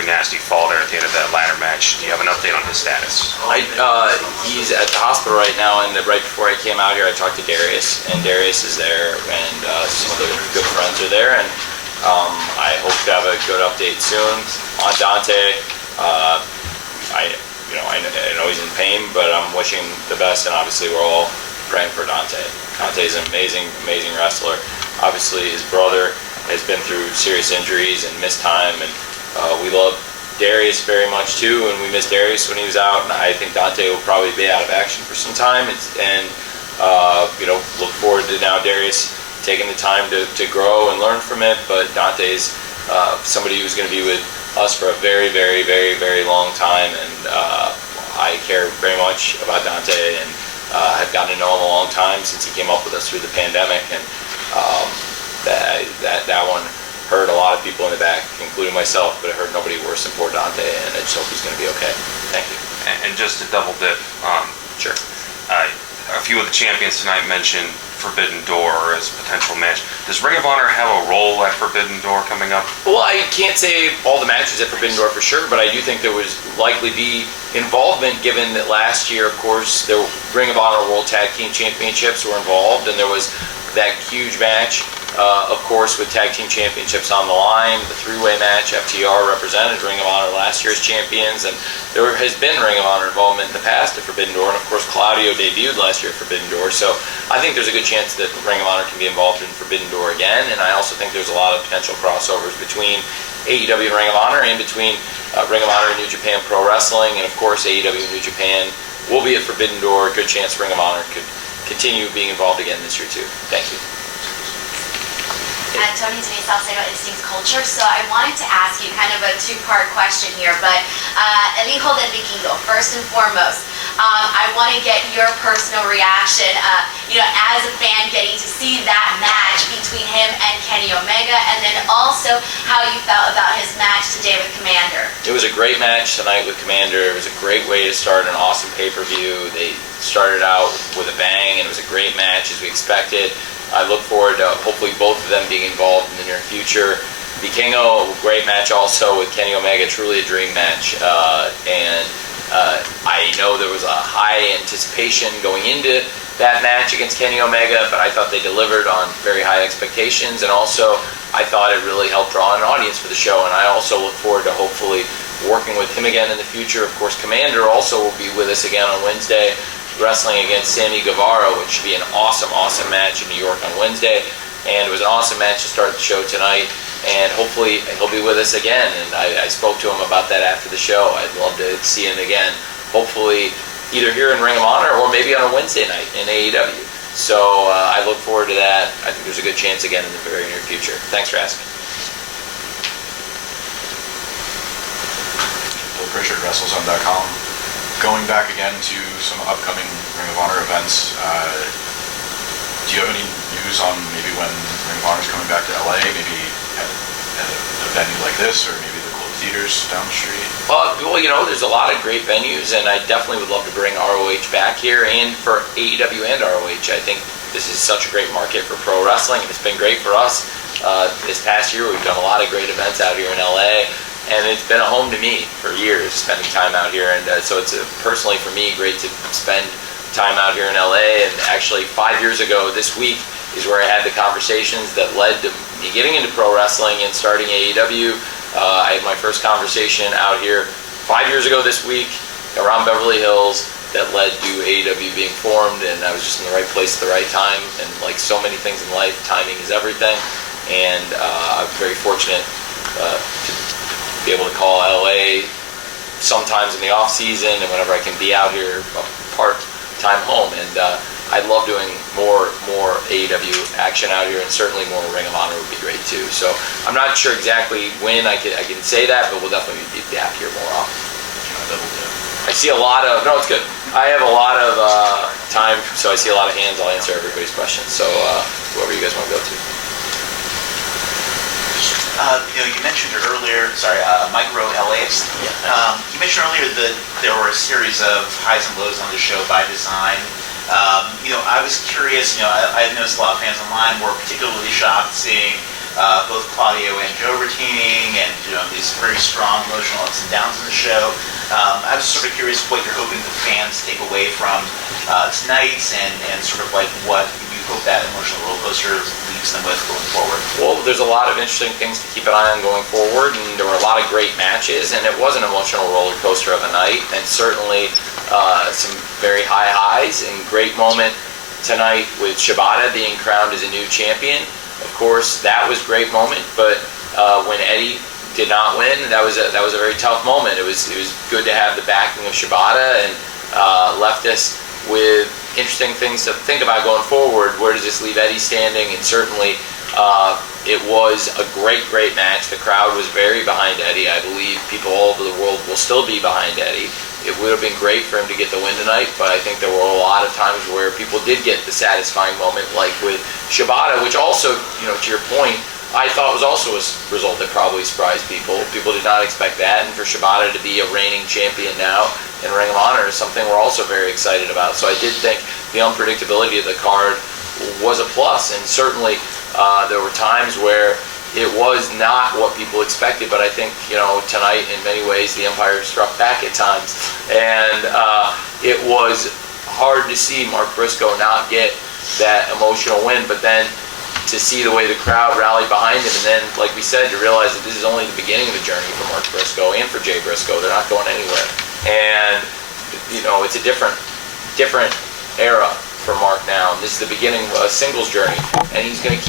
pretty nasty fall there at the end of that ladder match. Do you have an update on his status? He's at the hospital right now, and right before I came out here, I talked to Darius, and Darius is there, and some of the good friends are there, and I hope to have a good update soon on Dante. I know he's in pain, but I'm wishing the best, and obviously we're all praying for Dante. Dante's an amazing wrestler. Obviously, his brother has been through serious injuries and missed time, and we love Darius very much too, and we miss Darius when he was out, and I think Dante will probably be out of action for some time, and look forward to now Darius taking the time to grow and learn from it, but Dante's somebody who's going to be with us for a very, very, very, very long time, and I care very much about Dante, and have gotten to know him a long time since he came up with us through the pandemic, and that one hurt a lot of people in the back, including myself, but it hurt nobody worse than poor Dante, and I just hope he's going to be okay. Thank you. And just to double dip, Sure. A few of the champions tonight mentioned Forbidden Door as a potential match. Does Ring of Honor have a role at Forbidden Door coming up? Well, I can't say all the matches at Forbidden Door for sure, but I do think there was likely be involvement, given that last year, of course, the Ring of Honor World Tag Team Championships were involved, and there was that huge match, of course, with Tag Team Championships on the line, the three-way match. FTR represented Ring of Honor last year as champions, and there has been Ring of Honor involvement in the past at Forbidden Door, and of course Claudio debuted last year at Forbidden Door, so I think there's a good chance that Ring of Honor can be involved in Forbidden Door again, and I also think there's a lot of potential crossovers between AEW and Ring of Honor, and between Ring of Honor and New Japan Pro Wrestling, and of course AEW and New Japan will be at Forbidden Door. Good chance Ring of Honor could continue being involved again this year too. Thank you. Tony, today's Salcedo Instincts Culture. So I wanted to ask you kind of a two-part question here, but El Hijo del Vikingo, first and foremost, I want to get your personal reaction, as a fan getting to see that match between him and Kenny Omega, and then also how you felt about his match today with Commander. It was a great match tonight with Commander. It was a great way to start an awesome pay-per-view. They started out with a bang, and it was a great match as we expected. I look forward to hopefully both of them being involved in the near future. Vikingo, great match also with Kenny Omega, truly a dream match. And I know there was a high anticipation going into that match against Kenny Omega, but I thought they delivered on very high expectations, and also I thought it really helped draw an audience for the show, and I also look forward to hopefully working with him again in the future. Of course, Commander also will be with us again on Wednesday, wrestling against Sammy Guevara, which should be an awesome match in New York on Wednesday. And it was an awesome match to start the show tonight, and hopefully he'll be with us again. And I spoke to him about that after the show. I'd love to see him again, hopefully either here in Ring of Honor or maybe on a Wednesday night in AEW. So I look forward to that. I think there's a good chance again in the very near future. Thanks for asking. Bill Pritchard, WrestleZone.com. Going back again to some upcoming Ring of Honor events, do you have any news on maybe when Ring of Honor is coming back to LA, maybe at a venue like this, or maybe the Globe Theaters down the street? Well, there's a lot of great venues, and I definitely would love to bring ROH back here, and for AEW and ROH. I think this is such a great market for pro wrestling, and it's been great for us. This past year, we've done a lot of great events out here in LA, and it's been a home to me for years, spending time out here. And so it's personally for me great to spend time out here in LA. And actually 5 years ago this week is where I had the conversations that led to me getting into pro wrestling and starting AEW. I had my first conversation out here 5 years ago this week around Beverly Hills that led to AEW being formed, and I was just in the right place at the right time. And like so many things in life, timing is everything. And I'm very fortunate to be able to call LA sometimes in the off season and whenever I can be out here part-time home. And I love doing more AEW action out here, and certainly more Ring of Honor would be great too. So I'm not sure exactly when I can say that, but we'll definitely be back here more often. I see a lot of, no, it's good. I have a lot of time, so I see a lot of hands. I'll answer everybody's questions. So whoever you guys want to go to. You mentioned earlier, Mike Rowe, LAX. Yeah. You mentioned earlier that there were a series of highs and lows on the show by design. I was curious, I noticed a lot of fans online were particularly shocked seeing both Claudio and Joe retaining, and these very strong emotional ups and downs in the show. I was sort of curious what you're hoping the fans take away from tonight, and sort of like what you hope that emotional roller coaster leaves them with going forward. Well, there's a lot of interesting things to keep an eye on going forward, and there were a lot of great matches, and it was an emotional roller coaster of a night, and certainly some very high highs, and great moment tonight with Shibata being crowned as a new champion. Of course, that was a great moment, but when Eddie did not win, that was a very tough moment. It was good to have the backing of Shibata, and left us with interesting things to think about going forward. Where does this leave Eddie standing? And certainly it was a great match. The crowd was very behind Eddie. I believe people all over the world will still be behind Eddie. It would have been great for him to get the win tonight, but I think there were a lot of times where people did get the satisfying moment, like with Shibata, which also, to your point, I thought was also a result that probably surprised people. People did not expect that, and for Shibata to be a reigning champion now in Ring of Honor is something we're also very excited about. So I did think the unpredictability of the card was a plus, and certainly there were times where it was not what people expected, but I think, tonight in many ways the Empire struck back at times, and it was hard to see Mark Briscoe not get that emotional win, but then to see the way the crowd rallied behind him, and then, like we said, to realize that this is only the beginning of the journey for Mark Briscoe and for Jay Briscoe. They're not going anywhere, and it's a different era for Mark now. And this is the beginning of a singles journey, and he's going to keep